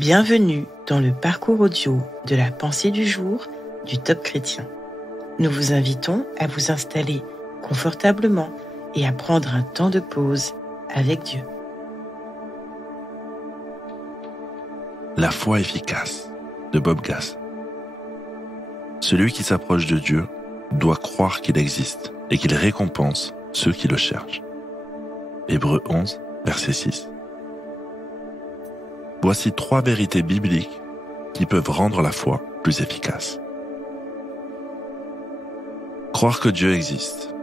Bienvenue dans le parcours audio de la pensée du jour du Top Chrétien. Nous vous invitons à vous installer confortablement et à prendre un temps de pause avec Dieu. La foi efficace de Bob Gass. Celui qui s'approche de Dieu doit croire qu'il existe et qu'il récompense ceux qui le cherchent. Hébreux 11, verset 6. Voici 3 vérités bibliques qui peuvent rendre la foi plus efficace. Croire que Dieu existe.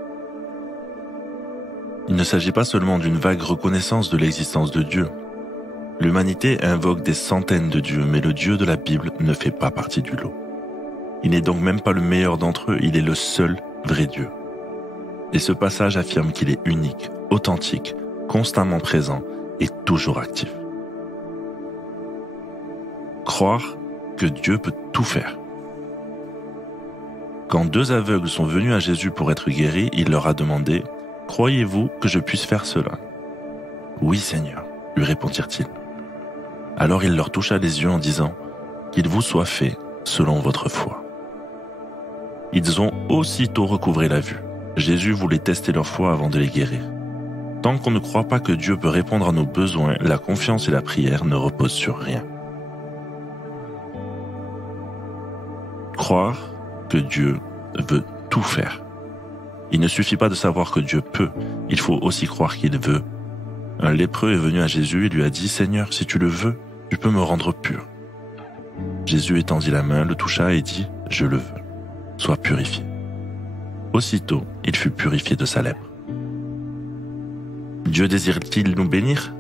Il ne s'agit pas seulement d'une vague reconnaissance de l'existence de Dieu. L'humanité invoque des centaines de dieux, mais le Dieu de la Bible ne fait pas partie du lot. Il n'est donc même pas le meilleur d'entre eux, il est le seul vrai Dieu. Et ce passage affirme qu'il est unique, authentique, constamment présent et toujours actif. Croire que Dieu peut tout faire. Quand 2 aveugles sont venus à Jésus pour être guéris, il leur a demandé « Croyez-vous que je puisse faire cela ?» « Oui, Seigneur, » lui répondirent-ils. Alors il leur toucha les yeux en disant « Qu'il vous soit fait selon votre foi. » Ils ont aussitôt recouvré la vue. Jésus voulait tester leur foi avant de les guérir. Tant qu'on ne croit pas que Dieu peut répondre à nos besoins, la confiance et la prière ne reposent sur rien. Croire que Dieu veut tout faire. Il ne suffit pas de savoir que Dieu peut, il faut aussi croire qu'il veut. Un lépreux est venu à Jésus et lui a dit « Seigneur, si tu le veux, tu peux me rendre pur. » Jésus étendit la main, le toucha et dit « Je le veux, sois purifié. » Aussitôt, il fut purifié de sa lèpre. Dieu désire-t-il nous bénir ?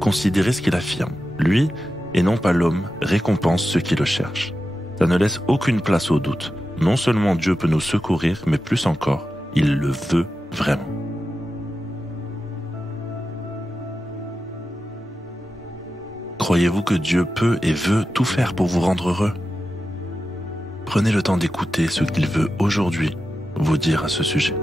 Considérez ce qu'il affirme. Lui, et non pas l'homme, récompense ceux qui le cherchent. Ça ne laisse aucune place au doute. Non seulement Dieu peut nous secourir, mais plus encore, il le veut vraiment. Croyez-vous que Dieu peut et veut tout faire pour vous rendre heureux ? Prenez le temps d'écouter ce qu'il veut aujourd'hui vous dire à ce sujet.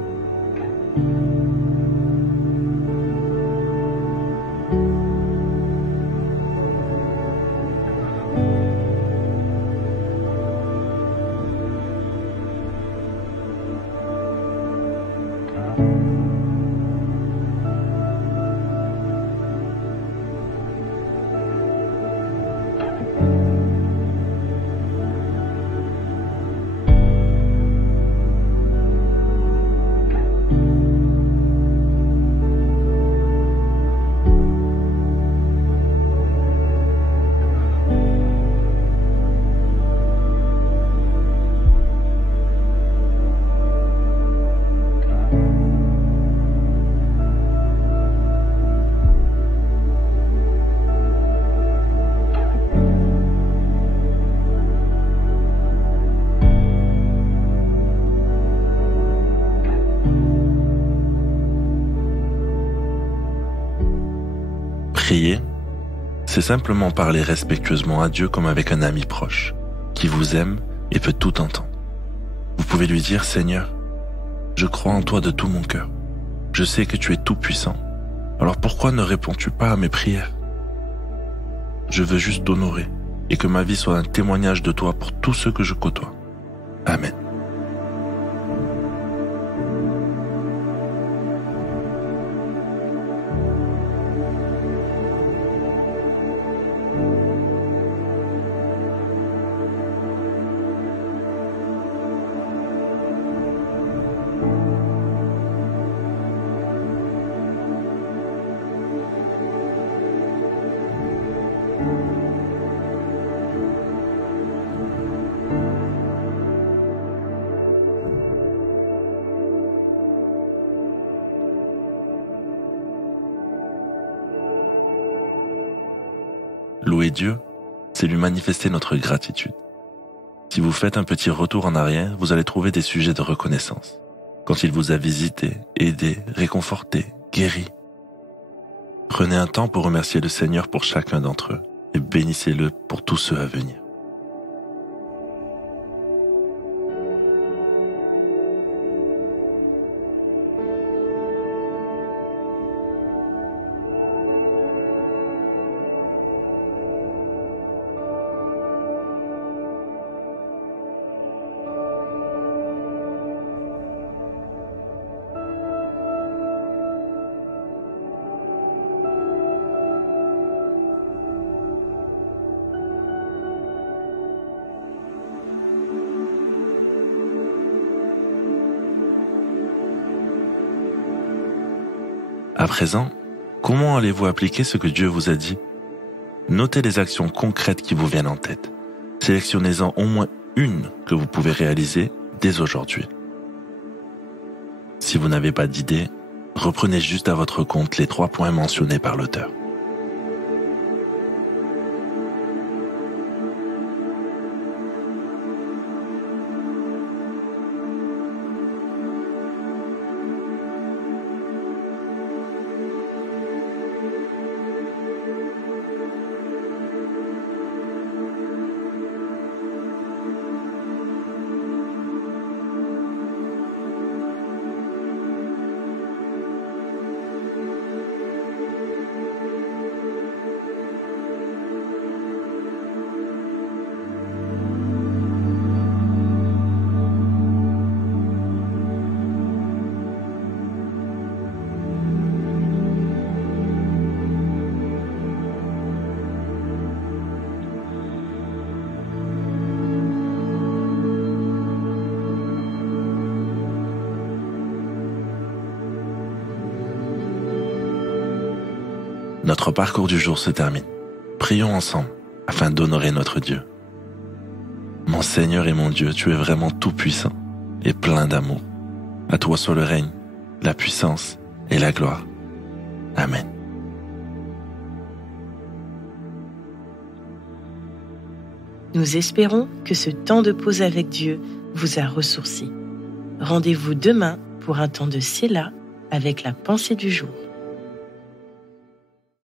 Prier, c'est simplement parler respectueusement à Dieu comme avec un ami proche, qui vous aime et peut tout entendre. Vous pouvez lui dire « Seigneur, je crois en toi de tout mon cœur. Je sais que tu es tout-puissant. Alors pourquoi ne réponds-tu pas à mes prières ? Je veux juste t'honorer et que ma vie soit un témoignage de toi pour tous ceux que je côtoie. Amen. » Louer Dieu, c'est lui manifester notre gratitude. Si vous faites un petit retour en arrière, vous allez trouver des sujets de reconnaissance. Quand il vous a visité, aidé, réconforté, guéri. Prenez un temps pour remercier le Seigneur pour chacun d'entre eux et bénissez-le pour tous ceux à venir. À présent, comment allez-vous appliquer ce que Dieu vous a dit? Notez les actions concrètes qui vous viennent en tête. Sélectionnez-en au moins une que vous pouvez réaliser dès aujourd'hui. Si vous n'avez pas d'idée, reprenez juste à votre compte les 3 points mentionnés par l'auteur. Notre parcours du jour se termine. Prions ensemble afin d'honorer notre Dieu. Mon Seigneur et mon Dieu, tu es vraiment tout-puissant et plein d'amour. À toi soit le règne, la puissance et la gloire. Amen. Nous espérons que ce temps de pause avec Dieu vous a ressourci. Rendez-vous demain pour un temps de Séla avec la pensée du jour.